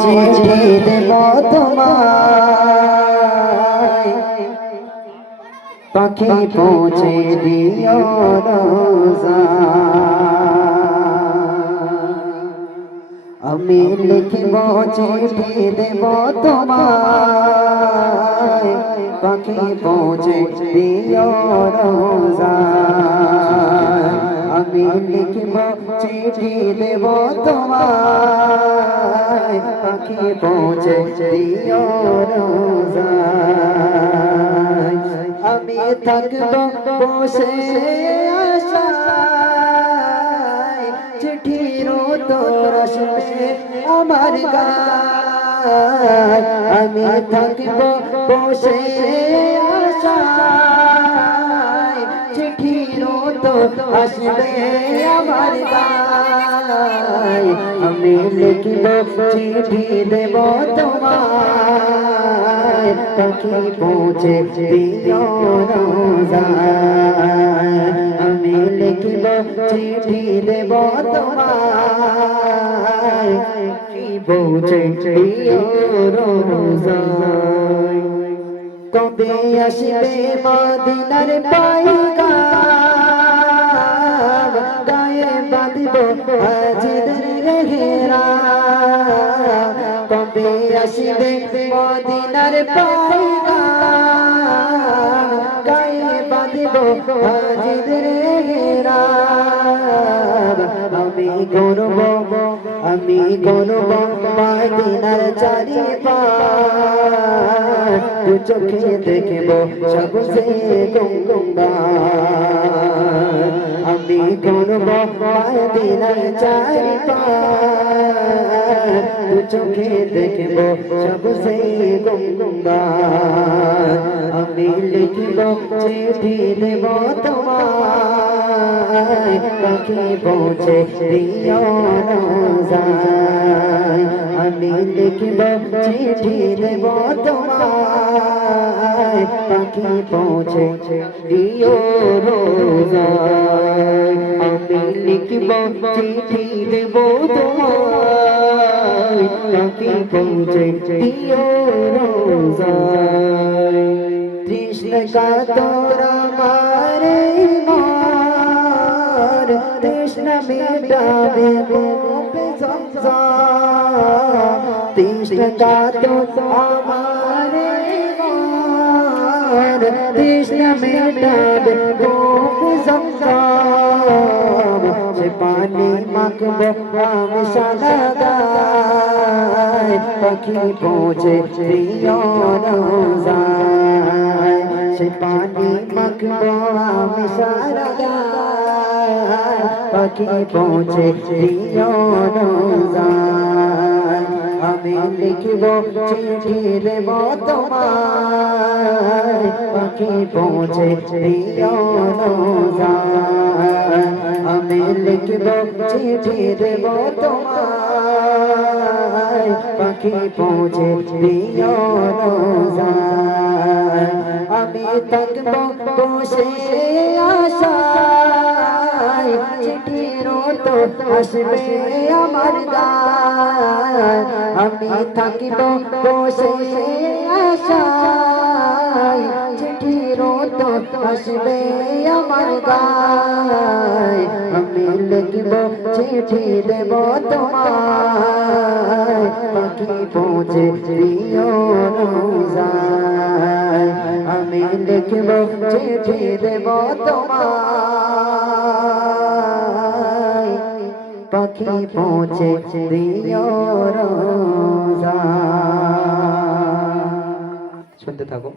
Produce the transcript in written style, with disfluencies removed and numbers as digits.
চিঠি দেব তোমায় পাখি পৌঁছে দিও রোজা আমি লিখব চিঠি দেব তোমায় পাখি পৌঁছে দিও রোজা আমি লিখব চিঠি দেব তোমায় পাখি পৌঁছে দিও রোজা আমি থাকব বসে আশায় চিঠির উত্তর আসবে আমার গায় আমি থাকব বসে আশায় চিঠির উত্তর আসবে আমার গায় আমি লিখব চিঠি দেব তোমায় পাখি পৌঁছে দিও রোজায় আমি লিখব চিঠি দেব তোমায় পাখি পৌঁছে দিও রোজায় কবে আসবে মদিনার পায়গাম গায়ে বাঁধব হাজিদের রেহেরা কবে আসবে মদিনার পায়গাম গায়ে বাঁধব হাজিদের রেহেরা আমি গর্ব মদিনার চারিপাশ দু চোখে দেখব সবসে গঙ্গার আমি গর্ব মদিনার চারিপাশ দু চোখে দেখব সবসে গঙ্গার আমি লিখব চিঠি দেব তোমায় পাখি পৌঁছে দিও রোজায় আমি লিখব চিঠি দেব তোমায় পাখি পৌঁছে দিও রোজায় আমি লিখব চিঠি দেব তোমায় পাখি পৌঁছে দিও রোজায় কৃষ্ণ কাতর মারে মার কৃষ্ণ মেটাবে গোপে সংসার কৃষ্ণ কাতর আমারে মার কৃষ্ণ মেটাবে গোপে সংসার সে পানি মাখব আমি সালাদায় পাখি পৌঁছে দিও রোজায় সে পানি মাখব আমি সালাদায় পাখি পৌঁছে দিও রোজায় আমি লিখব চিঠি দেব তোমায় পাখি পৌঁছে দিও রোজায় আমি লিখব চিঠি দেব তোমায় পাখি পৌঁছে দিও রোজায় আমি থাকব বসে আশায় চিঠির উত্তর আসবে আমার গায় আমি থাকিব বসে আশায় চিঠির উত্তর আসবে আমার গায় আমি লিখব চিঠি দেব তোমায় পাখি পৌঁছে দিও রোজায় আমি লিখব চিঠি দেব তোমায় পাখি পৌঁছে দিও রোজায় শুনতে থাকো।